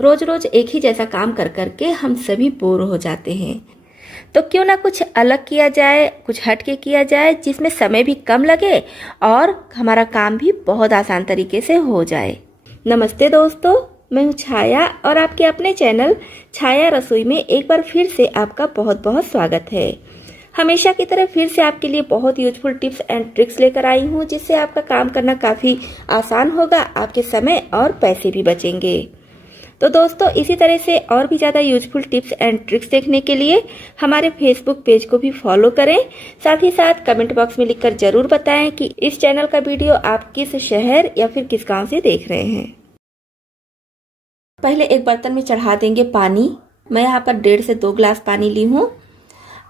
रोज रोज एक ही जैसा काम कर करके हम सभी बोर हो जाते हैं। तो क्यों ना कुछ अलग किया जाए, कुछ हट के किया जाए, जिसमें समय भी कम लगे और हमारा काम भी बहुत आसान तरीके से हो जाए। नमस्ते दोस्तों, मैं हूँ छाया और आपके अपने चैनल छाया रसोई में एक बार फिर से आपका बहुत बहुत स्वागत है। हमेशा की तरह फिर से आपके लिए बहुत यूजफुल टिप्स एंड ट्रिक्स लेकर आई हूँ, जिससे आपका काम करना काफी आसान होगा, आपके समय और पैसे भी बचेंगे। तो दोस्तों, इसी तरह से और भी ज्यादा यूजफुल टिप्स एंड ट्रिक्स देखने के लिए हमारे फेसबुक पेज को भी फॉलो करें। साथ ही साथ कमेंट बॉक्स में लिखकर जरूर बताएं कि इस चैनल का वीडियो आप किस शहर या फिर किस गांव से देख रहे हैं। पहले एक बर्तन में चढ़ा देंगे पानी। मैं यहाँ पर 1.5 से 2 गिलास पानी ली हूँ।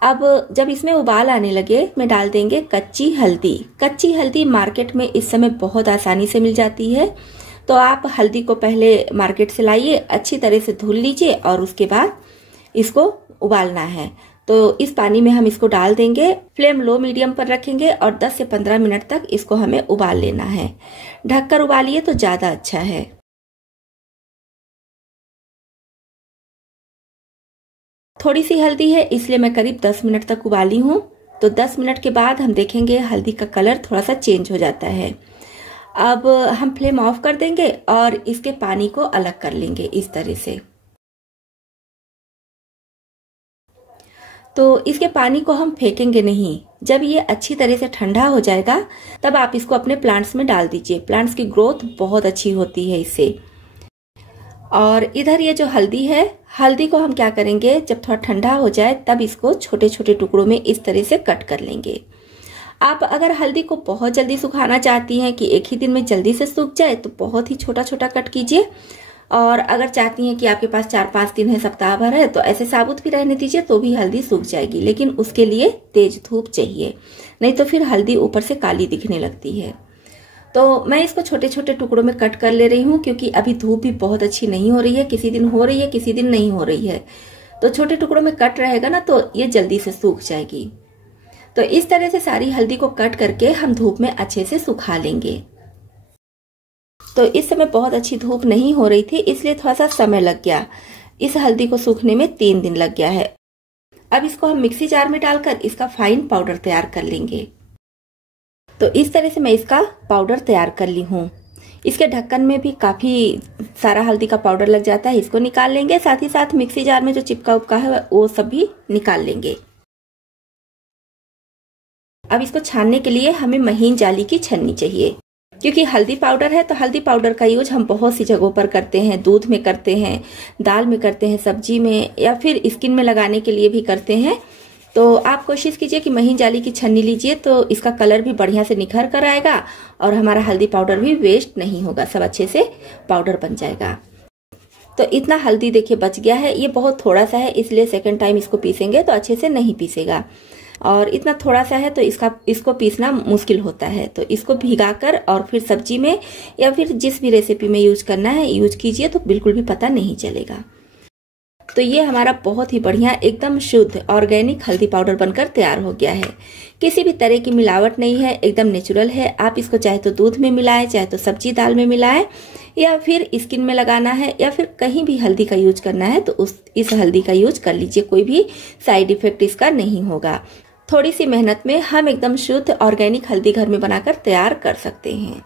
अब जब इसमें उबाल आने लगे, मैं डाल देंगे कच्ची हल्दी। कच्ची हल्दी मार्केट में इस समय बहुत आसानी से मिल जाती है, तो आप हल्दी को पहले मार्केट से लाइए, अच्छी तरह से धुल लीजिए और उसके बाद इसको उबालना है। तो इस पानी में हम इसको डाल देंगे, फ्लेम लो मीडियम पर रखेंगे और 10 से 15 मिनट तक इसको हमें उबाल लेना है। ढककर उबालिए तो ज्यादा अच्छा है। थोड़ी सी हल्दी है इसलिए मैं करीब 10 मिनट तक उबाली हूँ। तो 10 मिनट के बाद हम देखेंगे हल्दी का कलर थोड़ा सा चेंज हो जाता है। अब हम फ्लेम ऑफ कर देंगे और इसके पानी को अलग कर लेंगे इस तरह से। तो इसके पानी को हम फेंकेंगे नहीं। जब ये अच्छी तरह से ठंडा हो जाएगा तब आप इसको अपने प्लांट्स में डाल दीजिए। प्लांट्स की ग्रोथ बहुत अच्छी होती है इससे। और इधर ये जो हल्दी है, हल्दी को हम क्या करेंगे, जब थोड़ा ठंडा हो जाए तब इसको छोटे छोटे टुकड़ों में इस तरह से कट कर लेंगे। आप अगर हल्दी को बहुत जल्दी सुखाना चाहती हैं कि एक ही दिन में जल्दी से सूख जाए, तो बहुत ही छोटा छोटा कट कीजिए। और अगर चाहती हैं कि आपके पास 4-5 दिन है, सप्ताह भर है, तो ऐसे साबुत भी रहने दीजिए, तो भी हल्दी सूख जाएगी। लेकिन उसके लिए तेज धूप चाहिए, नहीं तो फिर हल्दी ऊपर से काली दिखने लगती है। तो मैं इसको छोटे छोटे टुकड़ों में कट कर ले रही हूँ, क्योंकि अभी धूप भी बहुत अच्छी नहीं हो रही है। किसी दिन हो रही है, किसी दिन नहीं हो रही है। तो छोटे टुकड़ों में कट रहेगा ना, तो ये जल्दी से सूख जाएगी। तो इस तरह से सारी हल्दी को कट करके हम धूप में अच्छे से सुखा लेंगे। तो इस समय बहुत अच्छी धूप नहीं हो रही थी, इसलिए थोड़ा सा समय लग गया। इस हल्दी को सूखने में 3 दिन लग गया है। अब इसको हम मिक्सी जार में डालकर इसका फाइन पाउडर तैयार कर लेंगे। तो इस तरह से मैं इसका पाउडर तैयार कर ली हूँ। इसके ढक्कन में भी काफी सारा हल्दी का पाउडर लग जाता है, इसको निकाल लेंगे। साथ ही साथ मिक्सी जार में जो चिपका उपका है वो सब भी निकाल लेंगे। अब इसको छानने के लिए हमें महीन जाली की छन्नी चाहिए, क्योंकि हल्दी पाउडर है। तो हल्दी पाउडर का यूज हम बहुत सी जगहों पर करते हैं। दूध में करते हैं, दाल में करते हैं, सब्जी में, या फिर स्किन में लगाने के लिए भी करते हैं। तो आप कोशिश कीजिए कि महीन जाली की छन्नी लीजिए, तो इसका कलर भी बढ़िया से निखर कर आएगा और हमारा हल्दी पाउडर भी वेस्ट नहीं होगा, सब अच्छे से पाउडर बन जाएगा। तो इतना हल्दी देखिए बच गया है। ये बहुत थोड़ा सा है, इसलिए सेकंड टाइम इसको पीसेंगे तो अच्छे से नहीं पीसेगा। और इतना थोड़ा सा है तो इसको पीसना मुश्किल होता है। तो इसको भिगाकर और फिर सब्जी में या फिर जिस भी रेसिपी में यूज करना है यूज कीजिए, तो बिल्कुल भी पता नहीं चलेगा। तो ये हमारा बहुत ही बढ़िया एकदम शुद्ध ऑर्गेनिक हल्दी पाउडर बनकर तैयार हो गया है। किसी भी तरह की मिलावट नहीं है, एकदम नेचुरल है। आप इसको चाहे तो दूध में मिलाएं, चाहे तो सब्जी दाल में मिलाएं, या फिर स्किन में लगाना है, या फिर कहीं भी हल्दी का यूज करना है तो इस हल्दी का यूज कर लीजिए। कोई भी साइड इफेक्ट इसका नहीं होगा। थोड़ी सी मेहनत में हम एकदम शुद्ध ऑर्गेनिक हल्दी घर में बनाकर तैयार कर सकते हैं।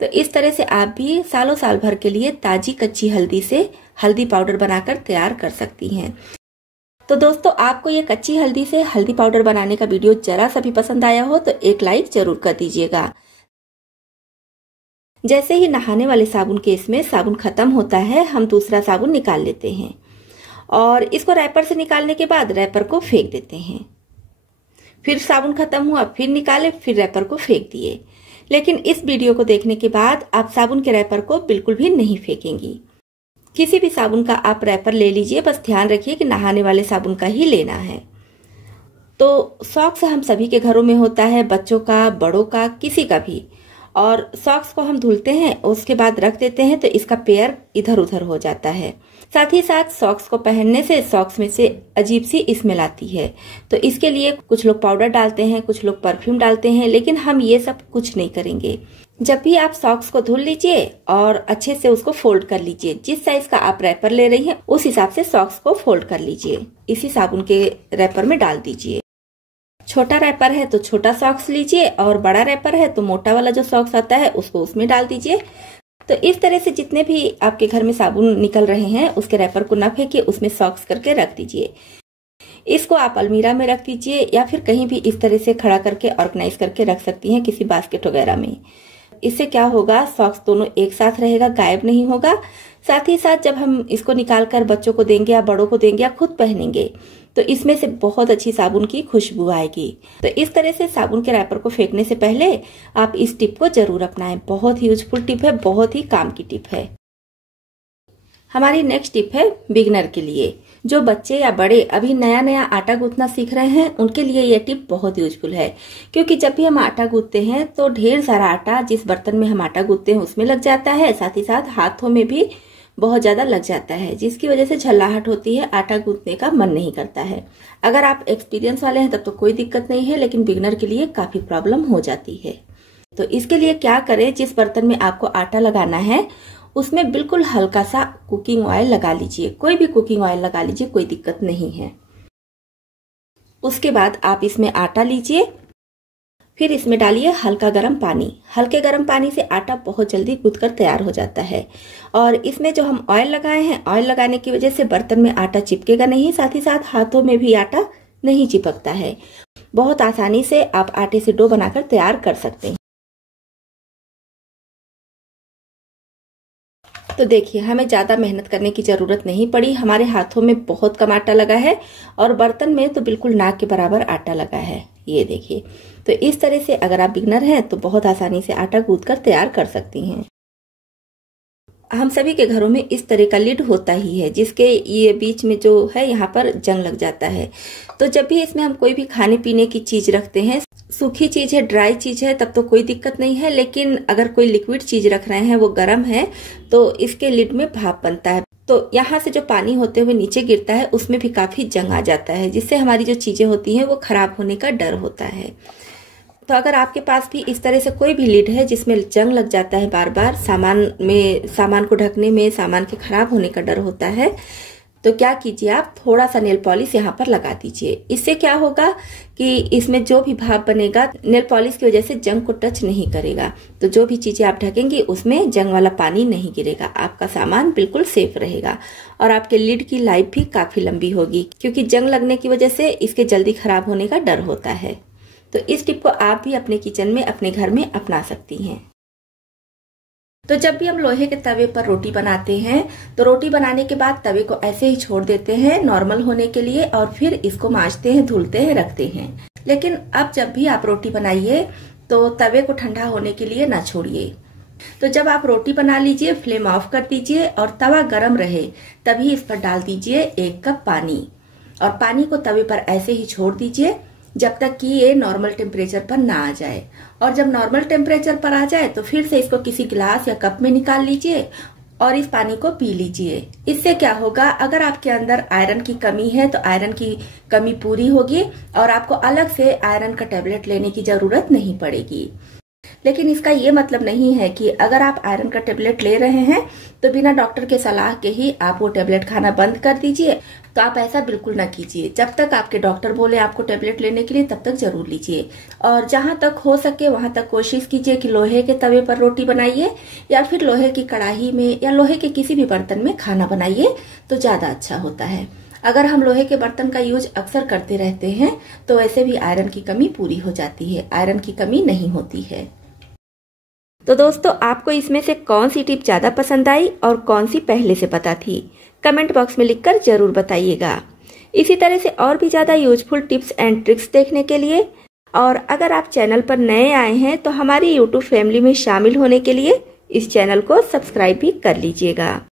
तो इस तरह से आप भी सालों साल भर के लिए ताजी कच्ची हल्दी से हल्दी पाउडर बनाकर तैयार कर सकती हैं। तो दोस्तों, आपको ये कच्ची हल्दी से हल्दी पाउडर बनाने का वीडियो जरा सा भी पसंद आया हो तो एक लाइक जरूर कर दीजिएगा। जैसे ही नहाने वाले साबुन केस में साबुन खत्म होता है, हम दूसरा साबुन निकाल लेते हैं और इसको रैपर से निकालने के बाद रैपर को फेंक देते हैं। फिर साबुन खत्म हुआ, फिर निकाले, फिर रैपर को फेंक दिए। लेकिन इस वीडियो को देखने के बाद आप साबुन के रैपर को बिल्कुल भी नहीं फेंकेंगी। किसी भी साबुन का आप रैपर ले लीजिए, बस ध्यान रखिए कि नहाने वाले साबुन का ही लेना है। तो सॉक्स हम सभी के घरों में होता है, बच्चों का, बड़ों का, किसी का भी। और सॉक्स को हम धुलते हैं, उसके बाद रख देते हैं तो इसका पेयर इधर उधर हो जाता है। साथ ही साथ सॉक्स को पहनने से सॉक्स में से अजीब सी स्मेल आती है। तो इसके लिए कुछ लोग पाउडर डालते हैं, कुछ लोग परफ्यूम डालते हैं, लेकिन हम ये सब कुछ नहीं करेंगे। जब भी आप सॉक्स को धुल लीजिए और अच्छे से उसको फोल्ड कर लीजिए। जिस साइज का आप रैपर ले रही हैं उस हिसाब से सॉक्स को फोल्ड कर लीजिए, इसी साबुन के रैपर में डाल दीजिए। छोटा रैपर है तो छोटा सॉक्स लीजिए और बड़ा रैपर है तो मोटा वाला जो सॉक्स आता है उसको उसमें डाल दीजिए। तो इस तरह से जितने भी आपके घर में साबुन निकल रहे हैं उसके रैपर को ना फेंकिए, उसमें सॉक्स करके रख दीजिए। इसको आप अलमीरा में रख दीजिए या फिर कहीं भी इस तरह से खड़ा करके ऑर्गेनाइज करके रख सकती हैं, किसी बास्केट वगैरह में। इससे क्या होगा, सॉक्स दोनों एक साथ रहेगा, गायब नहीं होगा। साथ ही साथ जब हम इसको निकाल कर बच्चों को देंगे या बड़ों को देंगे या खुद पहनेंगे तो इसमें से बहुत अच्छी साबुन की खुशबू आएगी। तो इस तरह से साबुन के रैपर को फेंकने से पहले आप इस टिप को जरूर अपनाएं। बहुत ही यूजफुल टिप है, बहुत ही काम की टिप है। हमारी नेक्स्ट टिप है बिगनर के लिए। जो बच्चे या बड़े अभी नया नया आटा गूंथना सीख रहे हैं उनके लिए यह टिप बहुत यूजफुल है, क्योंकि जब भी हम आटा गूंथते हैं तो ढेर सारा आटा जिस बर्तन में हम आटा गूंथते हैं उसमें लग जाता है, साथ ही साथ हाथों में भी बहुत ज्यादा लग जाता है, जिसकी वजह से झल्लाहट होती है, आटा गूंथने का मन नहीं करता है। अगर आप एक्सपीरियंस वाले हैं तब तो कोई दिक्कत नहीं है, लेकिन बिगनर के लिए काफी प्रॉब्लम हो जाती है। तो इसके लिए क्या करें, जिस बर्तन में आपको आटा लगाना है उसमें बिल्कुल हल्का सा कुकिंग ऑयल लगा लीजिए। कोई भी कुकिंग ऑयल लगा लीजिए, कोई दिक्कत नहीं है। उसके बाद आप इसमें आटा लीजिए, फिर इसमें डालिए हल्का गर्म पानी। हल्के गर्म पानी से आटा बहुत जल्दी गूंथकर तैयार हो जाता है। और इसमें जो हम ऑयल लगाए हैं, ऑयल लगाने की वजह से बर्तन में आटा चिपकेगा नहीं, साथ ही साथ हाथों में भी आटा नहीं चिपकता है। बहुत आसानी से आप आटे से डो बनाकर तैयार कर सकते हैं। तो देखिए, हमें ज्यादा मेहनत करने की जरूरत नहीं पड़ी। हमारे हाथों में बहुत कम आटा लगा है और बर्तन में तो बिल्कुल नाक के बराबर आटा लगा है। ये देखिए, तो इस तरह से अगर आप बिगनर हैं तो बहुत आसानी से आटा गूंथकर तैयार कर सकती हैं। हम सभी के घरों में इस तरह का लिड होता ही है, जिसके ये बीच में जो है यहाँ पर जंग लग जाता है। तो जब भी इसमें हम कोई भी खाने पीने की चीज रखते हैं, सूखी चीज है, ड्राई चीज है, तब तो कोई दिक्कत नहीं है। लेकिन अगर कोई लिक्विड चीज रख रहे हैं, वो गर्म है, तो इसके लिड में भाप बनता है। तो यहाँ से जो पानी होते हुए नीचे गिरता है उसमें भी काफी जंग आ जाता है, जिससे हमारी जो चीजें होती हैं वो खराब होने का डर होता है। तो अगर आपके पास भी इस तरह से कोई भी लिड है जिसमें जंग लग जाता है बार बार, सामान को ढकने में सामान के खराब होने का डर होता है, तो क्या कीजिए, आप थोड़ा सा नेल पॉलिश यहाँ पर लगा दीजिए। इससे क्या होगा कि इसमें जो भी भाप बनेगा नेल पॉलिश की वजह से जंग को टच नहीं करेगा। तो जो भी चीजें आप ढकेंगे उसमें जंग वाला पानी नहीं गिरेगा, आपका सामान बिल्कुल सेफ रहेगा और आपके लिड की लाइफ भी काफी लंबी होगी, क्योंकि जंग लगने की वजह से इसके जल्दी खराब होने का डर होता है। तो इस टिप को आप भी अपने किचन में, अपने घर में अपना सकती हैं। तो जब भी हम लोहे के तवे पर रोटी बनाते हैं तो रोटी बनाने के बाद तवे को ऐसे ही छोड़ देते हैं नॉर्मल होने के लिए, और फिर इसको मांजते हैं, धुलते हैं, रखते हैं। लेकिन अब जब भी आप रोटी बनाइए तो तवे को ठंडा होने के लिए ना छोड़िए। तो जब आप रोटी बना लीजिए, फ्लेम ऑफ कर दीजिए और तवा गर्म रहे तभी इस पर डाल दीजिए 1 कप पानी, और पानी को तवे पर ऐसे ही छोड़ दीजिए जब तक कि ये नॉर्मल टेम्परेचर पर ना आ जाए। और जब नॉर्मल टेम्परेचर पर आ जाए तो फिर से इसको किसी गिलास या कप में निकाल लीजिए और इस पानी को पी लीजिए। इससे क्या होगा, अगर आपके अंदर आयरन की कमी है तो आयरन की कमी पूरी होगी और आपको अलग से आयरन का टेबलेट लेने की जरूरत नहीं पड़ेगी। लेकिन इसका ये मतलब नहीं है कि अगर आप आयरन का टेबलेट ले रहे हैं तो बिना डॉक्टर के सलाह के ही आप वो टेबलेट खाना बंद कर दीजिए। तो आप ऐसा बिल्कुल ना कीजिए। जब तक आपके डॉक्टर बोले आपको टेबलेट लेने के लिए तब तक जरूर लीजिए। और जहां तक हो सके वहां तक कोशिश कीजिए कि लोहे के तवे पर रोटी बनाइए या फिर लोहे की कढ़ाई में या लोहे के किसी भी बर्तन में खाना बनाइए तो ज्यादा अच्छा होता है। अगर हम लोहे के बर्तन का यूज अक्सर करते रहते हैं तो वैसे भी आयरन की कमी पूरी हो जाती है, आयरन की कमी नहीं होती है। तो दोस्तों, आपको इसमें से कौन सी टिप ज्यादा पसंद आई और कौन सी पहले से पता थी, कमेंट बॉक्स में लिखकर जरूर बताइएगा। इसी तरह से और भी ज्यादा यूजफुल टिप्स एंड ट्रिक्स देखने के लिए, और अगर आप चैनल पर नए आए हैं तो हमारी YouTube फैमिली में शामिल होने के लिए इस चैनल को सब्सक्राइब भी कर लीजिएगा।